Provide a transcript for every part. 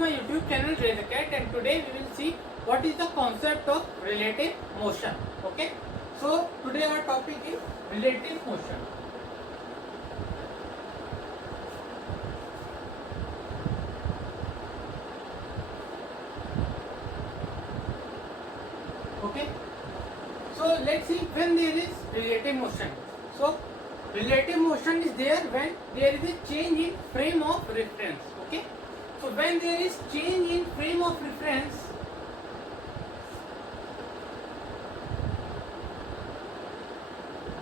my YouTube channel Rezacat, and today we will see what is the concept of relative motion. Okay, so today our topic is relative motion. Okay, so let's see when there is relative motion. So relative motion is there when there is a change in frame of reference. Okay, so when there is change in frame of reference,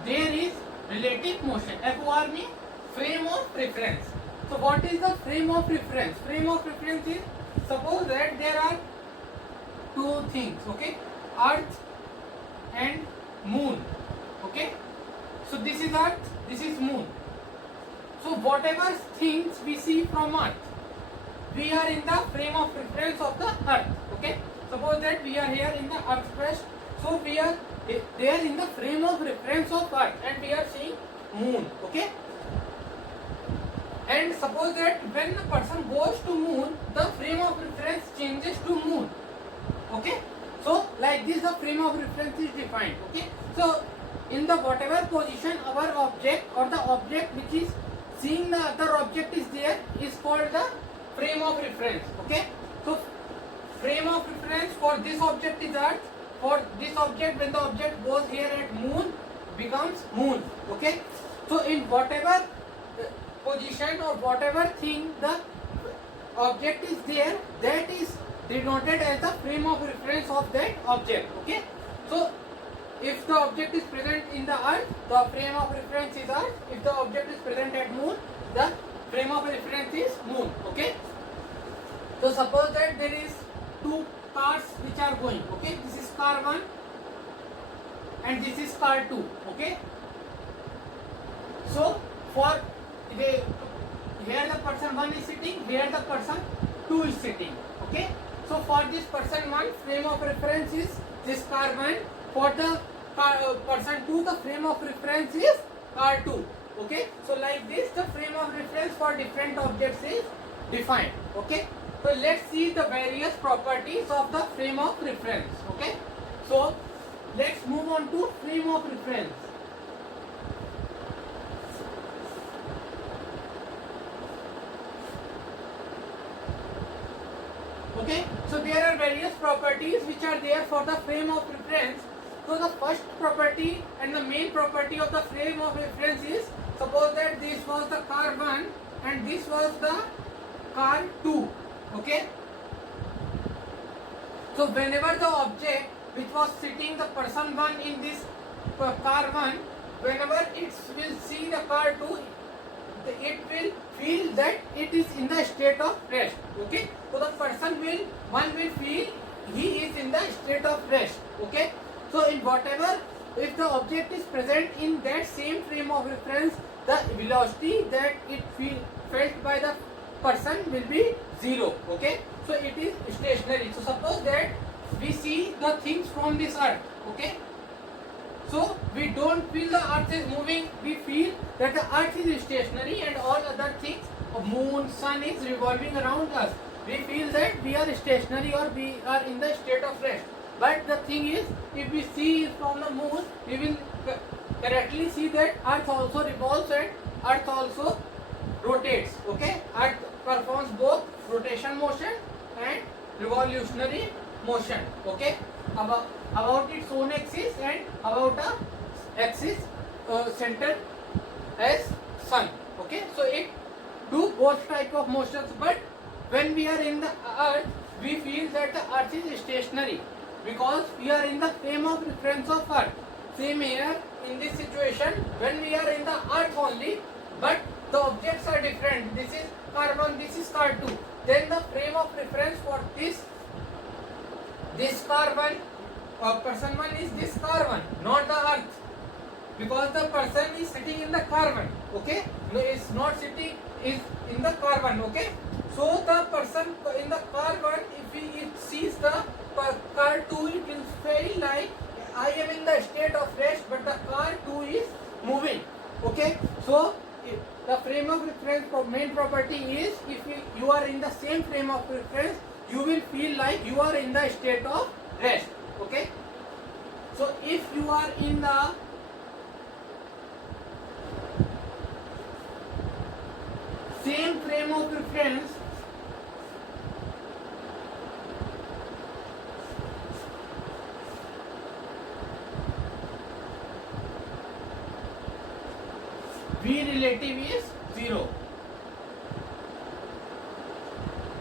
there is relative motion. FOR means frame of reference. So what is the frame of reference? Frame of reference is, suppose that there are two things, okay, earth and moon. Okay, so this is earth, this is moon. So whatever things we see from earth, we are in the frame of reference of the earth. Okay, suppose that we are here in the earth crust, so we are there in the frame of reference of earth and we are seeing moon. Okay, and suppose that when the person goes to moon, the frame of reference changes to moon. Okay, so like this the frame of reference is defined. Okay, so in the whatever position our object or the object which is seeing the other object is there is called the frame of reference. Okay, so frame of reference for this object is earth. For this object, when the object goes here at moon, becomes moon. Okay, so in whatever position or whatever thing the object is there, that is denoted as the frame of reference of that object. Okay, so if the object is present in the earth, the frame of reference is earth. If the object is present at moon, the frame of reference is moon. Okay, so suppose that there is two cars which are going. Okay, this is car 1 and this is car 2. Okay, so for the here the person 1 is sitting, here the person 2 is sitting. Okay, so for this person 1, frame of reference is this car 1. For the person 2, the frame of reference is car 2. Okay, so like this the frame of reference for different objects is defined. Okay, so let's see the various properties of the frame of reference. Okay, so let's move on to frame of reference. Okay, so there are various properties which are there for the frame of reference. So the first property and the main property of the frame of reference is, suppose that this was the car 1 and this was the car 2. Okay, so whenever the object which was sitting the person 1 in this car 1, whenever it will see the car 2, it will feel that it is in the state of rest. Okay, so the person will feel he is in the state of rest. Okay, so in whatever, if the object is present in that same frame of reference, the velocity that it felt by the person will be 0. Okay, so it is stationary. So suppose that we see the things from this earth. Okay, so we don't feel the earth is moving, we feel that the earth is stationary and all other things, moon, sun is revolving around us. We feel that we are stationary or we are in the state of rest. But the thing is, if we see from the moon, we will correctly see that earth also revolves and earth also rotates. Okay, earth performs both rotation motion and revolutionary motion. Okay, about its own axis and about a axis centered as sun. Okay, so it do both type of motions, but when we are in the earth, we feel that the earth is stationary because we are in the frame of reference of earth. Same here in this situation, when we are in the earth only, but the objects are different. This is car 1, this is car 2. Then the frame of reference for this car 1, person 1 is this car 1, not the earth, because the person is sitting in the car 1. Okay, no, is not sitting, is in the car 1. Okay, so the person in the car 1, if he sees the car 2, it will feel like I am in the state of rest, but the car 2 is moving. Okay, so the frame of reference main property is if you are in the same frame of reference, you will feel like you are in the state of rest. Okay. So if you are in the same frame of reference, V relative is 0.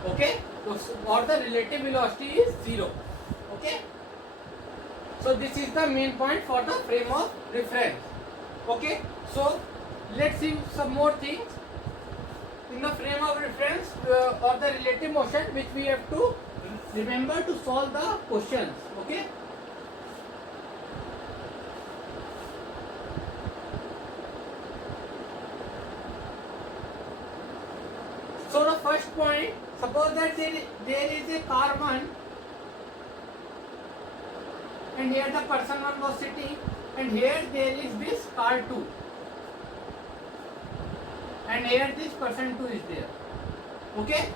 Okay, or the relative velocity is 0. Okay, so this is the main point for the frame of reference. Okay, so let's see some more things in the frame of reference or the relative motion, which we have to remember to solve the questions. Okay. So the first point, suppose that there is a car 1 and here the person 1 was sitting, and here there is this car 2 and here this person 2 is there. Okay.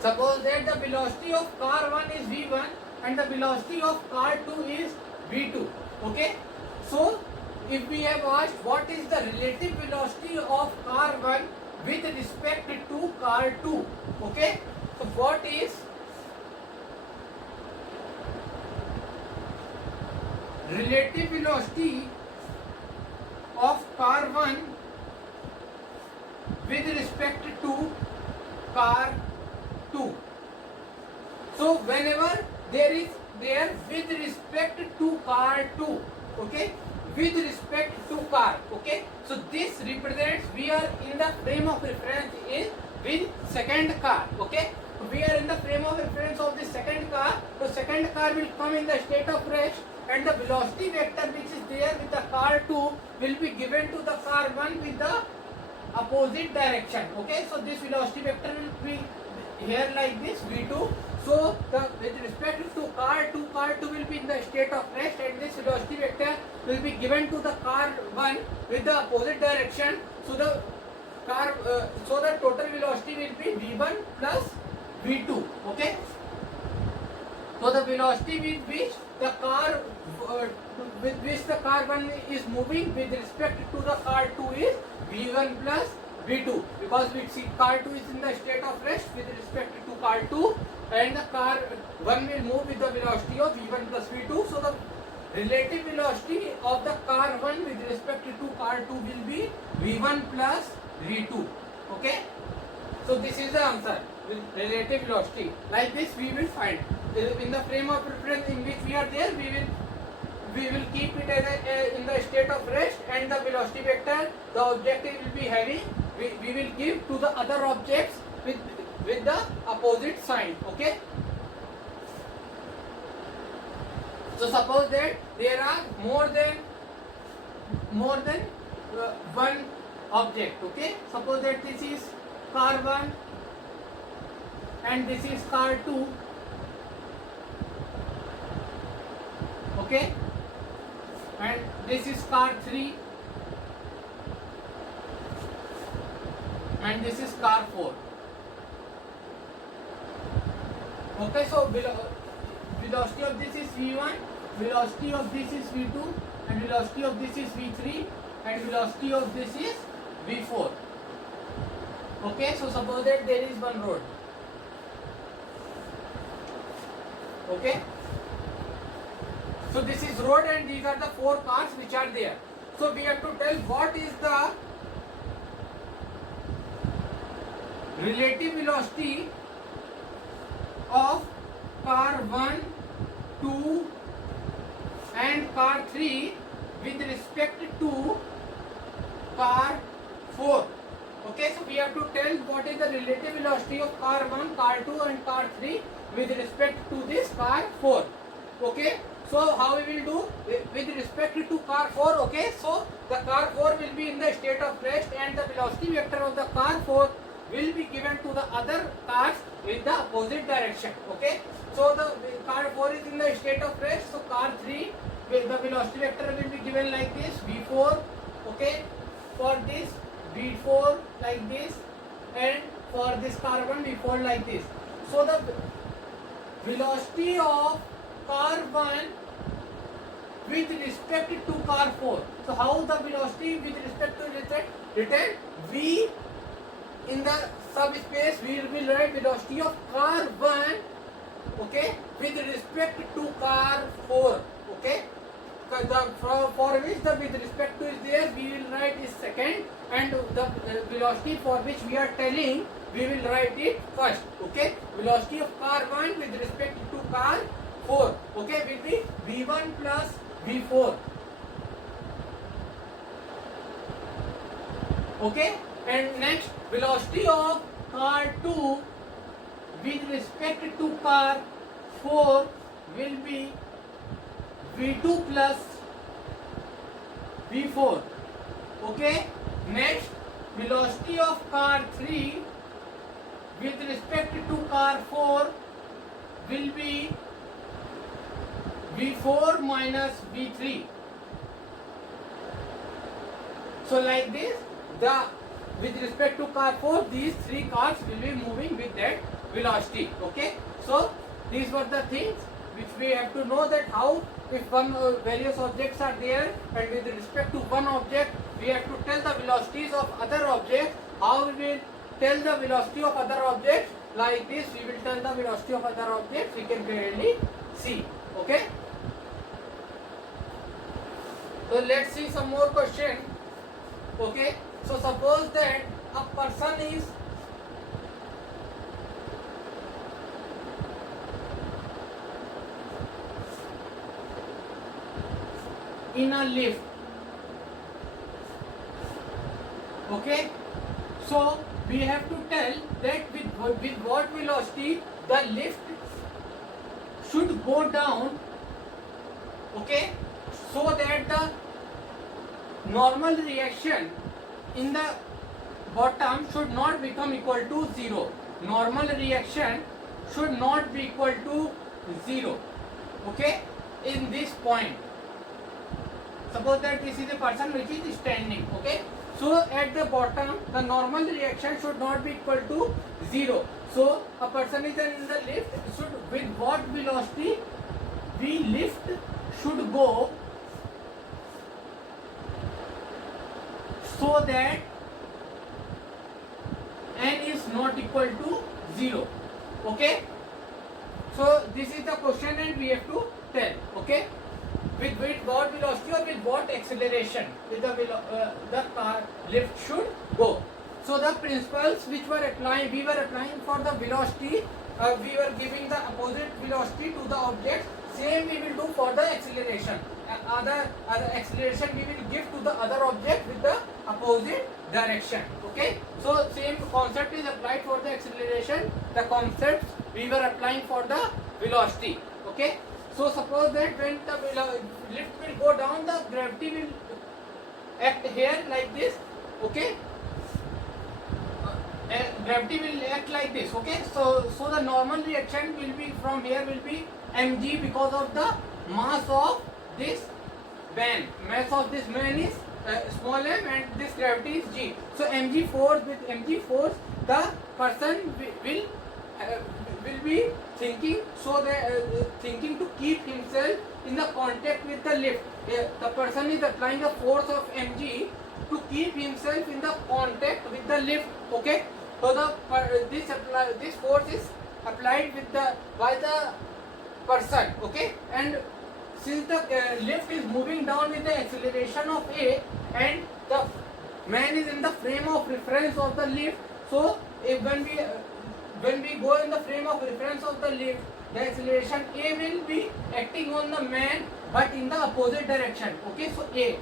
Suppose that the velocity of car 1 is v1 and the velocity of car 2 is v2. Okay. So if we have asked what is the relative velocity of car 1 with respect to car 2, okay, so what is relative velocity of car 1 with respect to car 2? So whenever there is there with respect to car 2, okay, with respect to car, okay, so this represents we are in the frame of reference is with second car. Okay, so we are in the frame of reference of the second car. So second car will come in the state of rest, and the velocity vector which is there with the car 2 will be given to the car 1 with the opposite direction. Okay, so this velocity vector will be here like this v2. So with respect to car 2 will be in the state of rest, and this velocity vector will be given to the car 1 with the opposite direction. So the total velocity will be v1 plus v2. Okay. So the velocity with which the car car 1 is moving with respect to the car 2 is v1 plus v2, because we see car 2 is in the state of rest with respect to car 2, and the car 1 will move with the velocity of v1 plus v2. So the relative velocity of the car 1 with respect to car 2 will be v1 plus v2. Okay, so this is the answer with relative velocity. Like this we will find in the frame of reference in which we are there. We will keep it as in the state of rest, and the velocity vector, the objective will be having, we will give to the other objects with the opposite sign. Okay. So suppose that there are more than one object. Okay. Suppose that this is car 1 and this is car 2. Okay. And this is car 3 and this is car 4. Okay, so velocity of this is v1, velocity of this is v2, and velocity of this is v3, and velocity of this is v4. Okay, so suppose that there is one road. Okay. So this is road and these are the 4 cars which are there. So we have to tell what is the relative velocity of car 1, 2 and car 3 with respect to car 4. Okay, so we have to tell what is the relative velocity of car 1, car 2 and car 3 with respect to this car 4. Okay. So how we will do with respect to car 4? Okay, so the car 4 will be in the state of rest, and the velocity vector of the car 4 will be given to the other cars with the opposite direction. Okay, so the car 4 is in the state of rest, so car 3 the velocity vector will be given like this v4. Okay, for this v4 like this, and for this carbon we fold like this. So the velocity of car 1 with respect to car 4. So how the velocity with respect to written v in the subspace we will write velocity of car 1, okay, with respect to car 4, okay. For which the with respect to is there, we will write is second, and the velocity for which we are telling, we will write it first, okay. Velocity of car 1 with respect to car 4, okay, will be v1 plus v4, okay. And next, velocity of car 2 with respect to car 4 will be v2 plus v4, okay. Next, velocity of car 3 with respect to car 4 will be v4 minus v3. So like this, the with respect to car 4, these three cars will be moving with that velocity, okay. So these were the things which we have to know, that how if one various objects are there, and with respect to one object we have to tell the velocities of other objects. How we will tell the velocity of other objects? Like this, we will tell the velocity of other objects, we can clearly see, okay. So let's see some more question, okay. So suppose that a person is in a lift, okay. So we have to tell that with what velocity the lift should go down, okay, so that the normal reaction in the bottom should not become equal to 0. Normal reaction should not be equal to 0, okay, in this point. Suppose that this is a person which is standing, okay. So at the bottom the normal reaction should not be equal to 0. So a person is in the lift, should with what velocity the lift should go, so that n is not equal to 0, okay. So this is the question and we have to tell, okay, with what velocity or with what acceleration with the car lift should go. So the principles which were applying, we were applying for the velocity, we were giving the opposite velocity to the object. Same we will do for the acceleration. Other acceleration we will give to the other object with the opposite direction, okay. So same concept is applied for the acceleration, the concepts we were applying for the velocity, okay. So suppose that when the lift will go down, the gravity will act here like this, okay. Gravity will act like this, okay. So the normal reaction will be from here will be mg, because of the mass of this man. Mass of this man is small m and this gravity is g. So mg force, with mg force the person will be thinking, so that thinking to keep himself in the contact with the lift. The person is applying the force of mg to keep himself in the contact with the lift, okay. So this force is applied with by the person, okay. And since the lift is moving down with the acceleration of a, and the man is in the frame of reference of the lift, so if when we go in the frame of reference of the lift, the acceleration a will be acting on the man but in the opposite direction, okay. So a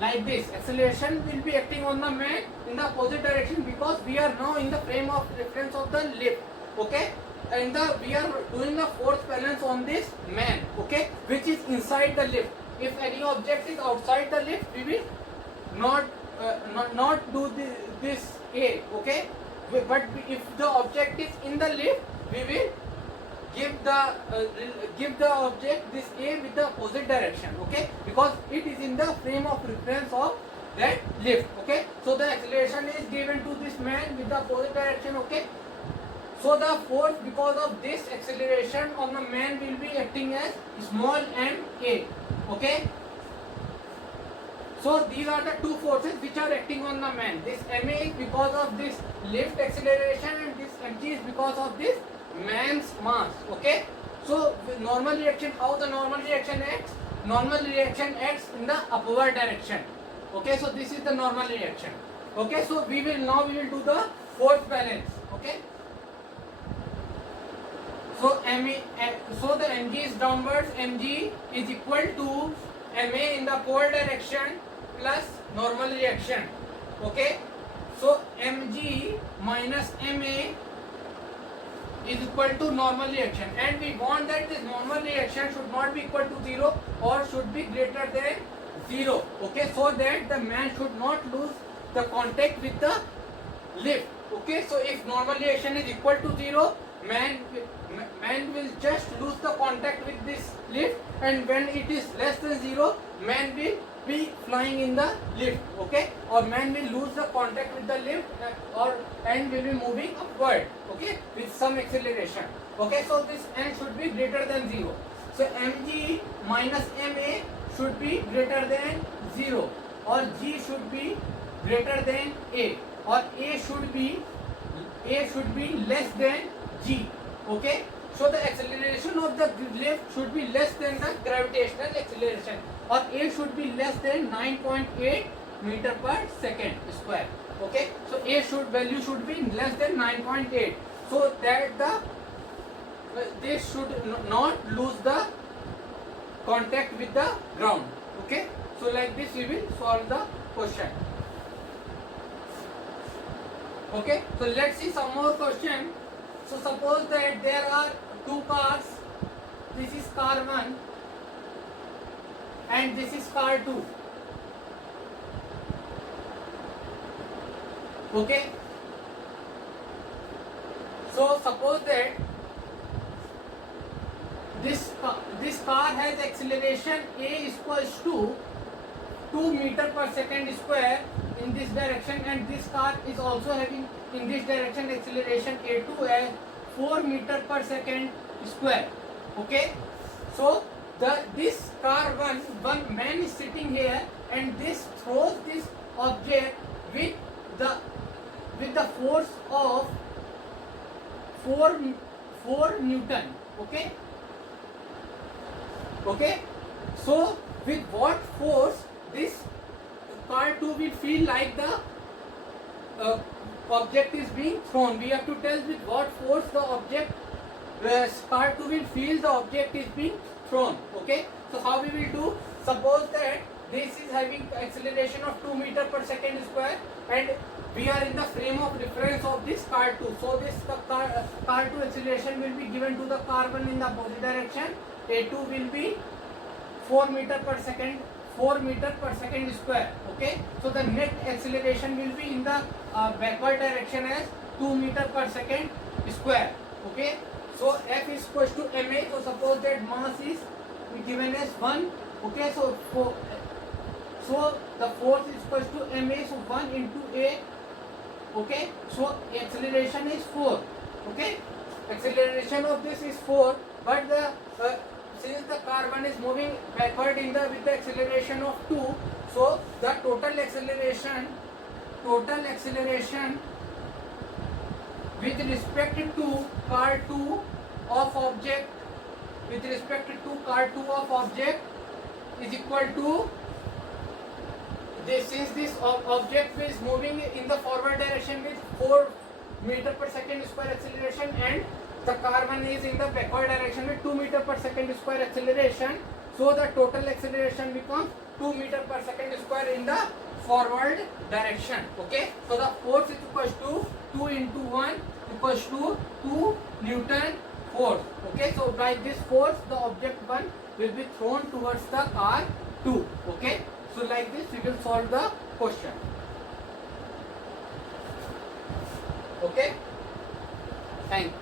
like this, acceleration will be acting on the man in the opposite direction, because we are now in the frame of reference of the lift, okay. And we are doing the force balance on this man, okay, which is inside the lift. If any object is outside the lift, we will not do this a, okay. But if the object is in the lift, we will give the object this a with the opposite direction, okay, because it is in the frame of reference of that lift. Okay, so the acceleration is given to this man with the opposite direction. Okay, so the force because of this acceleration on the man will be acting as small ma. Okay, so these are the two forces which are acting on the man. This ma is because of this lift acceleration and this mg is because of this man's mass. Okay, so with normal reaction, how the normal reaction acts? Normal reaction acts in the upward direction. Okay, so this is the normal reaction. Okay, so we will do the force balance. Okay, so so the mg is downwards. Mg is equal to ma in the forward direction plus normal reaction. Okay, so mg minus ma is equal to normal reaction, and we want that this normal reaction should not be equal to 0 or should be greater than 0. Okay, so that the man should not lose the contact with the lift. Okay, so if normal reaction is equal to 0, man will just lose the contact with this lift, and when it is less than 0, man will be flying in the lift. Okay, or man will lose the contact with the lift and will be moving upward. Okay, with some acceleration. Okay, so this n should be greater than 0. So mg minus ma should be greater than 0, or g should be greater than a, or a should be less than g. Okay, so the acceleration of the lift should be less than the gravitational acceleration, or a should be less than 9.8 meter per second square. Okay, so a value should be less than 9.8, so that this should not lose the contact with the ground. Okay, so like this we will solve the question. Okay, so let's see some more question. So suppose that there are two cars. This is car 1 and this is car 2. Okay, so suppose that this car has acceleration a is equals to 2 meter per second square in this direction, and this car is also having in this direction acceleration a2 as 4 meter per second square. Okay, so this car one man is sitting here, and this throws this object with the force of 4 Newton. Okay, okay, so with what force this car 2 will feel like the object is being thrown? We have to tell with what force the object car 2 will feel the object is being thrown. Okay, so how we will do? Suppose that this is having acceleration of 2 meter per second square, and we are in the frame of reference of this car 2. So this car 2 acceleration will be given to the car 1 in the opposite direction. A2 will be 4 meter per second square. Okay, so the net acceleration will be in the backward direction as 2 meter per second square. Okay, so F is equal to ma. So suppose that mass is given as 1. Okay, so the force is equal to ma, so 1 into a. Okay, so acceleration is 4. Okay, acceleration of this is 4, but since the car 1 is moving backward with the acceleration of 2, so the total acceleration with respect to car 2 of object is equal to this. Since this object is moving in the forward direction with 4 meter per second square acceleration, and the car 1 is in the backward direction with 2 meter per second square acceleration, so the total acceleration becomes 2 meter per second square in the forward direction. Okay, so the force is equals to 2 into 1 equals to 2 Newton force. Okay, so by this force the object 1 will be thrown towards the car 2. Okay, so like this we will solve the question. Okay, thank you.